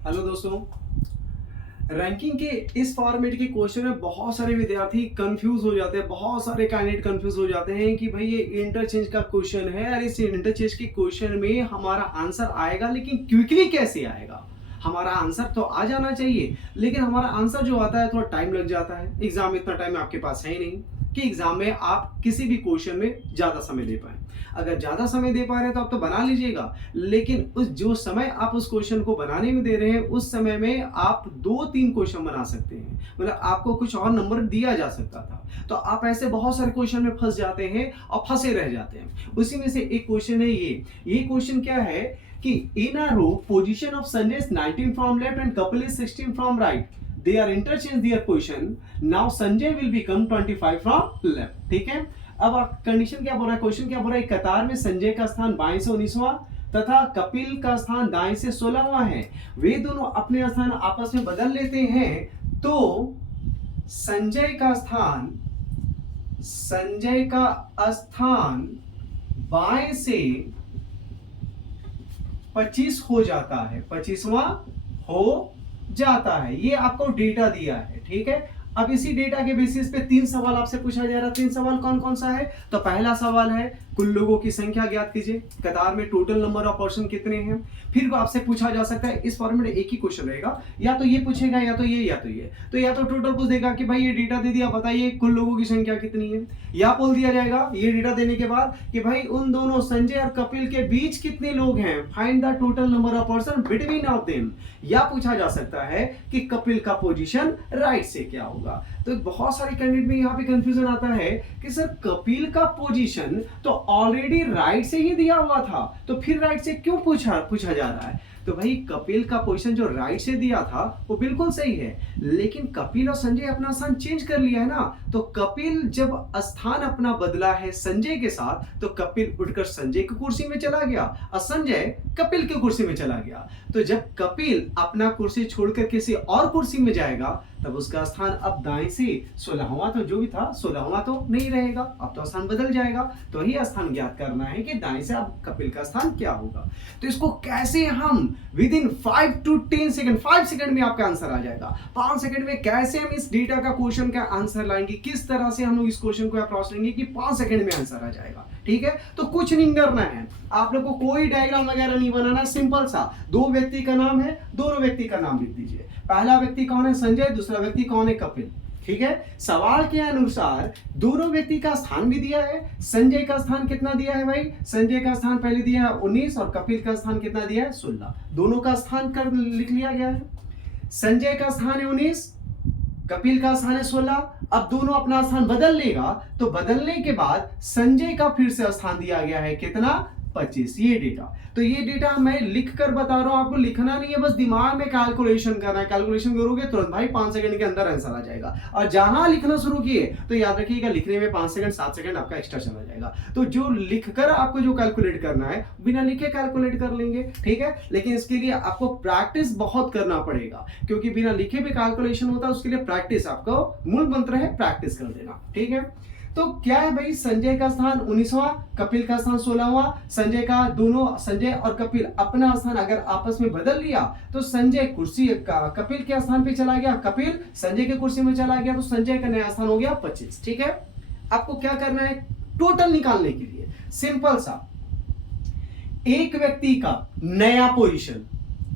Hello दोस्तों। Ranking के इस फॉर्मेट के क्वेश्चन में बहुत सारे विद्यार्थी कंफ्यूज हो जाते हैं, बहुत सारे कैंडिडेट कंफ्यूज हो जाते हैं कि भाई ये इंटरचेंज का क्वेश्चन है और इस इंटरचेंज के क्वेश्चन में हमारा आंसर आएगा, लेकिन क्विकली कैसे आएगा। हमारा आंसर तो आ जाना चाहिए, लेकिन हमारा आंसर जो आता है थोड़ा टाइम लग जाता है। एग्जाम इतना टाइम आपके पास है ही नहीं कि एग्जाम में आप किसी भी क्वेश्चन में ज्यादा समय दे पाए। अगर ज्यादा समय दे पा रहे हैं तो आप तो बना लीजिएगा, लेकिन उस जो समय आप उस क्वेश्चन को बनाने में दे रहे हैं उस समय में आप 2-3 क्वेश्चन बना सकते हैं। मतलब आपको कुछ और नंबर दिया जा सकता था, तो आप ऐसे बहुत सारे क्वेश्चन में फंस जाते हैं और फंसे रह जाते हैं। उसी में से एक क्वेश्चन है ये क्वेश्चन क्या है कि in a row position of Sanjay is 19 from left and Kapil is 16 from right, they are interchange their position, now Sanjay will become 25 from left. ठीक है, अब कंडीशन क्या बोल रहा है, क्वेश्चन क्या बोल रहा है, कतार में संजय का स्थान बाएं से 19वां तथा कपिल का स्थान दाएं से 16वां है। वे दोनों अपने स्थान आपस में बदल लेते हैं तो संजय का स्थान बाएं से 25 हो जाता है, 25वां हो जाता है। ये आपको डेटा दिया है, ठीक है। अब इसी डेटा के बेसिस पे 3 सवाल आपसे पूछा जा रहा है। 3 सवाल कौन कौन सा है, तो पहला सवाल है कुल लोगों की संख्या ज्ञात कीजिए, कतार में टोटल नंबर ऑफ पर्सन कितने हैं। फिर आपसे पूछा जा सकता है, इस फॉर्मेट में एक ही क्वेश्चन रहेगा, या तो ये पूछेगा या तो ये या तो ये, तो या तो टोटल पूछ देगा कि भाई ये डेटा दे दिया, बताइए कुल लोगों की संख्या कितनी है, या बोल दिया जाएगा ये डेटा देने के बाद कि भाई उन दोनों संजय और कपिल के बीच कितने लोग हैं, find the total number of person between of them. या पूछा जा सकता है कि कपिल का पोजीशन राइट से क्या होगा। तो बहुत सारे कैंडिडेट में यहाँ पे कंफ्यूजन आता है कि सर कपिल का पोजीशन तो ऑलरेडी राइट से ही दिया हुआ था, तो फिर राइट से क्यों पूछा जा रहा है। तो भाई कपिल का पोजीशन जो राइट से दिया था वो बिल्कुल सही है, लेकिन कपिल और संजय अपना स्थान चेंज कर लिया है ना। तो कपिल जब स्थान अपना बदला है संजय के साथ, तो कपिल उठकर संजय की कुर्सी में चला गया और संजय कपिल की कुर्सी में चला गया। तो जब कपिल अपना कुर्सी छोड़कर किसी और कुर्सी में जाएगा, तब उसका स्थान अब दाएं से 16वां, तो जो भी था 16वां तो नहीं रहेगा, अब तो स्थान बदल जाएगा। तो ही स्थान ज्ञात करना है कि दाएं से अब कपिल का स्थान क्या होगा। तो इसको कैसे हम with in 5 to 10 second, 5 second में आपका आंसर आ जाएगा। 5 सेकंड में कैसे हम इस डेटा का क्वेश्चन का आंसर लाएंगे, किस तरह से हम लोग इस क्वेश्चन को अप्रोच लेंगे कि 5 सेकंड में आंसर आ जाएगा। ठीक है, तो कुछ नहीं करना है, आप लोग को कोई डायग्राम वगैरह नहीं बनाना, सिंपल सा 2 व्यक्ति का नाम है, दोनों व्यक्ति का नाम लिख दीजिए। पहला व्यक्ति कौन है, संजय, दूसरा व्यक्ति कौन है, कपिल। ठीक है, सवाल के अनुसार दोनों व्यक्ति का स्थान भी दिया है। संजय का स्थान कितना दिया है भाई, संजय का स्थान पहले दिया है 19 और कपिल का स्थान कितना दिया है 16। दोनों का स्थान कर लिख लिया गया है। संजय का स्थान है 19, कपिल का स्थान है 16। अब दोनों अपना स्थान बदल लेगा, तो बदलने के बाद संजय का फिर से स्थान दिया गया है कितना, 25। ये डेटा, तो ये डेटा मैं लिख कर बता रहा हूं, आपको लिखना नहीं है, बस दिमाग में कैलकुलेशन करना है। कैलकुलेशन करोगे तुरंत भाई 5 सेकंड के अंदर आंसर आ जाएगा। और जहां लिखना शुरू किए तो याद रखिएगा, लिखने में 5 सेकंड 7 सेकंड आपका एक्स्ट्रा चला जाएगा। तो जो लिखकर आपको जो कैलकुलेट करना है, बिना लिखे कैलकुलेट कर लेंगे, ठीक है। लेकिन इसके लिए आपको प्रैक्टिस बहुत करना पड़ेगा, क्योंकि बिना लिखे भी कैलकुलेशन होता है, उसके लिए प्रैक्टिस, आपको मूल मंत्र है प्रैक्टिस कर देना। ठीक है, तो क्या है भाई, संजय का स्थान 19वां, कपिल का स्थान 16वां। संजय का, दोनों संजय और कपिल अपना स्थान अगर आपस में बदल लिया, तो संजय कुर्सी का कपिल के स्थान पे चला गया, कपिल संजय के कुर्सी में चला गया, तो संजय का नया स्थान हो गया 25। ठीक है, आपको क्या करना है, टोटल निकालने के लिए सिंपल सा, एक व्यक्ति का नया पोजीशन।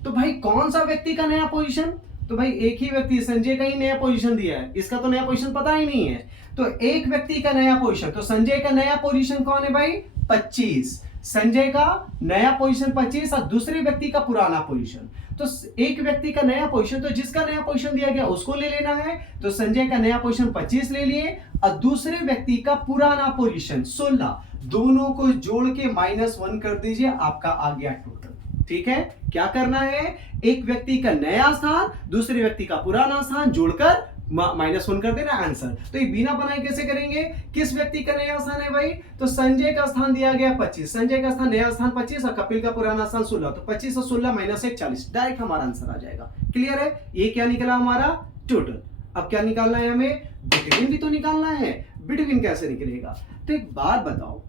तो भाई कौन सा व्यक्ति का नया पोजीशन, तो भाई एक ही व्यक्ति, संजय का ही नया पोजीशन दिया है, इसका तो नया पोजीशन पता ही नहीं है। तो एक व्यक्ति का नया पोजीशन, तो संजय का नया पोजीशन कौन है भाई, 25। संजय का नया पोजीशन 25 और दूसरे व्यक्ति का पुराना पोजीशन। तो एक व्यक्ति का नया पोजीशन, तो जिसका नया पोजीशन दिया गया उसको ले लेना है। तो संजय का नया पोजीशन 25 ले लिए और दूसरे व्यक्ति का पुराना पोजीशन 16, दोनों को जोड़ के -1 कर दीजिए, आपका आ गया टोटल। ठीक है, क्या करना है, एक व्यक्ति का नया स्थान दूसरे व्यक्ति का पुराना स्थान जोड़कर -1 कर देना आंसर। तो ये बिना बनाए कैसे करेंगे, किस व्यक्ति का नया स्थान है भाई, तो संजय का स्थान दिया गया 25, संजय का स्थान नया स्थान 25 और कपिल का पुराना स्थान 16, तो 25 और 16 -1 40, डायरेक्ट हमारा आंसर आ जाएगा। क्लियर है, ये क्या निकला हमारा टोटल। अब क्या निकालना है हमें, बिटवीन भी तो निकालना है। बिटवीन कैसे निकलेगा, तो एक बात बताओ,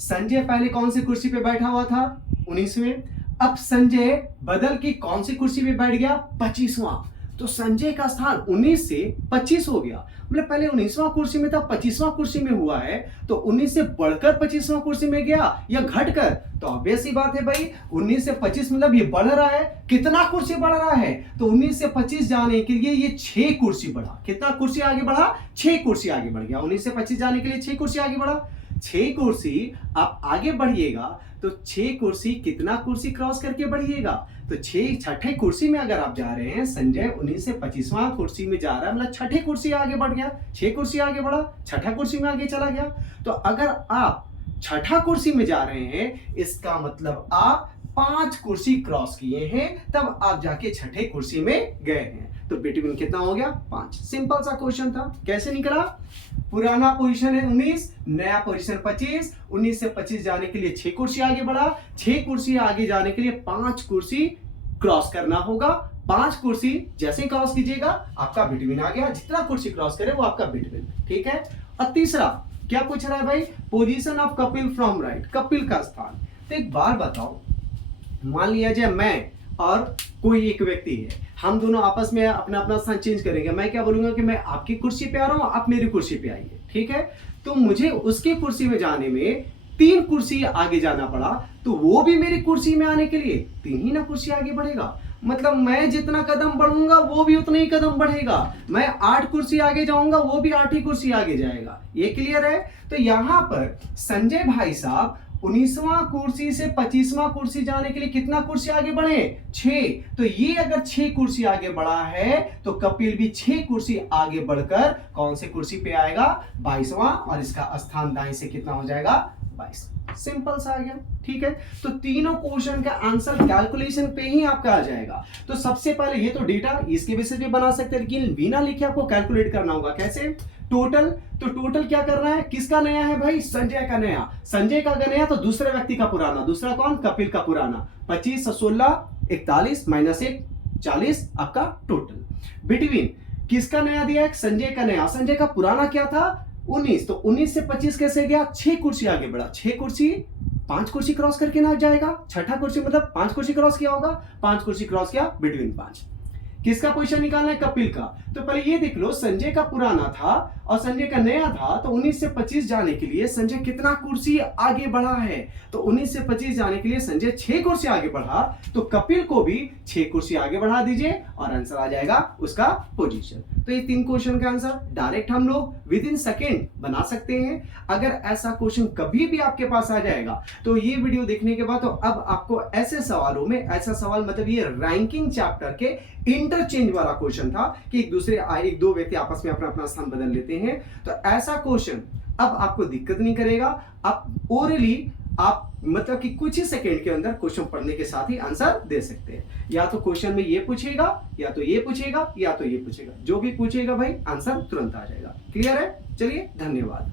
संजय पहले कौन सी कुर्सी पे बैठा हुआ था, 19वें, अब संजय बदल की कौन सी कुर्सी में बैठ गया? 25वां। तो संजय का स्थान 19 से 25 हो गया, मतलब पहले 19वां कुर्सी में था, 25वां कुर्सी में हुआ है, तो 19 से बढ़कर 25वां कुर्सी में गया या घटकर? तो ऑब्वियस सी बात है भाई, 19 से 25 मतलब ये बढ़ रहा है। कितना कुर्सी बढ़ रहा है? तो 19 से 25 जाने के लिए ये 6 कुर्सी बढ़ा। कितना कुर्सी आगे बढ़ा? 6 कुर्सी आगे बढ़ गया। 19 से 25 जाने के लिए 6 कुर्सी आगे बढ़ा। 6 कुर्सी आप आगे बढ़िएगा तो 6 कुर्सी कितना कुर्सी क्रॉस करके बढ़िएगा? तो 6 छठे कुर्सी में अगर आप जा रहे हैं, संजय 19 से 25वां कुर्सी में जा रहा है, मतलब छठे कुर्सी आगे बढ़ गया, 6 कुर्सी आगे बढ़ा, छठा कुर्सी में आगे चला गया। तो अगर आप छठा कुर्सी में जा रहे हैं, इसका मतलब आप 5 कुर्सी क्रॉस किए हैं, तब आप जाके छठे कुर्सी में गए हैं। तो बिटवीन कितना हो गया? 5। सिंपल सा क्वेश्चन था। कैसे निकला? पुराना पोजीशन है 19, नया पोजीशन 25, 19 से 25 जाने के लिए 6 कुर्सी आगे बढ़ा, 6 कुर्सी आगे जाने के लिए 5 कुर्सी क्रॉस करना होगा। 5 कुर्सी जैसे क्रॉस कीजिएगा आपका बिटवीन आ गया। जितना कुर्सी क्रॉस करे वो आपका बिटवीन। ठीक है। और तीसरा क्या पूछ रहा है भाई? Position of Kapil from right, Kapil का स्थान। तो एक बार बताओ, मान लिया जाए मैं और कोई एक व्यक्ति है, हम दोनों आपस में अपना अपना स्थान चेंज करेंगे। मैं क्या बोलूंगा कि मैं आपकी कुर्सी पे आ रहा हूं, आप मेरी कुर्सी पे आइए। ठीक है। तो मुझे उसकी कुर्सी में जाने में 3 कुर्सी आगे जाना पड़ा, तो वो भी मेरी कुर्सी में आने के लिए 3 ही ना कुर्सी आगे बढ़ेगा। मतलब मैं जितना कदम बढ़ूंगा वो भी उतना ही कदम बढ़ेगा। मैं 8 कुर्सी आगे जाऊंगा, वो भी 8 ही कुर्सी आगे जाएगा। ये क्लियर है? तो यहां पर संजय भाई साहब 19वां कुर्सी से 25वां कुर्सी जाने के लिए कितना कुर्सी आगे बढ़े? 6। तो ये अगर 6 कुर्सी आगे बढ़ा है, तो कपिल भी 6 कुर्सी आगे बढ़कर कौन से कुर्सी पे आएगा? 22वां। और इसका स्थान दाएं से कितना हो जाएगा? 22। सिंपल सा आ गया। ठीक है। तो तीनों क्वेश्चन का आंसर कैलकुलेशन पे ही आपका आ जाएगा। तो सबसे पहले ये तो डेटा इसके बेसिस पे बना सकते हैं, लेकिन बिना लिखे आपको कैलकुलेट करना होगा। कैसे? टोटल। तो टोटल क्या करना है? किसका नया है भाई? संजय का नया। संजय का अगर नया तो दूसरे व्यक्ति का पुराना। दूसरा कौन? कपिल का पुराना। 25 से 16 41 माइनस 1 40 आपका टोटल। बिटवीन किसका नया दिया है? संजय का नया। संजय का पुराना क्या था? 19। तो 19 से 25 कैसे गया? 6 कुर्सी आगे बढ़ा। 6 कुर्सी 5 कुर्सी क्रॉस करके ना जाएगा। छठा कुर्सी मतलब 5 कुर्सी क्रॉस किया होगा, 5 कुर्सी क्रॉस किया, बिटवीन 5। किसका पोजीशन निकालना है? कपिल का। तो पहले ये देख लो, संजय का पुराना था और संजय का नया था, तो 19 से 25 जाने के लिए संजय कितना कुर्सी आगे बढ़ा है? तो 19 से 25 जाने के लिए संजय 6 कुर्सी आगे बढ़ा, तो कपिल को भी 6 कुर्सी आगे बढ़ा दीजिए और आंसर आ जाएगा उसका पोजीशन। तो ये 3 क्वेश्चन का आंसर डायरेक्ट हम लोग विद इन सेकेंड बना सकते हैं। अगर ऐसा क्वेश्चन कभी भी आपके पास आ जाएगा, तो ये वीडियो देखने के बाद तो अब आपको ऐसे सवालों में, ऐसा सवाल मतलब ये रैंकिंग चैप्टर के इंटरचेंज वाला क्वेश्चन था कि एक दो व्यक्ति आपस में अपना अपना स्थान बदल लेते हैं, तो ऐसा क्वेश्चन अब आपको दिक्कत नहीं करेगा। आप ओरली आप मतलब कि कुछ ही सेकंड के अंदर क्वेश्चन पढ़ने के साथ ही आंसर दे सकते हैं। या तो क्वेश्चन में ये पूछेगा, या तो ये पूछेगा, या तो ये पूछेगा। जो भी पूछेगा भाई आंसर तुरंत आ जाएगा। क्लियर है? चलिए, धन्यवाद।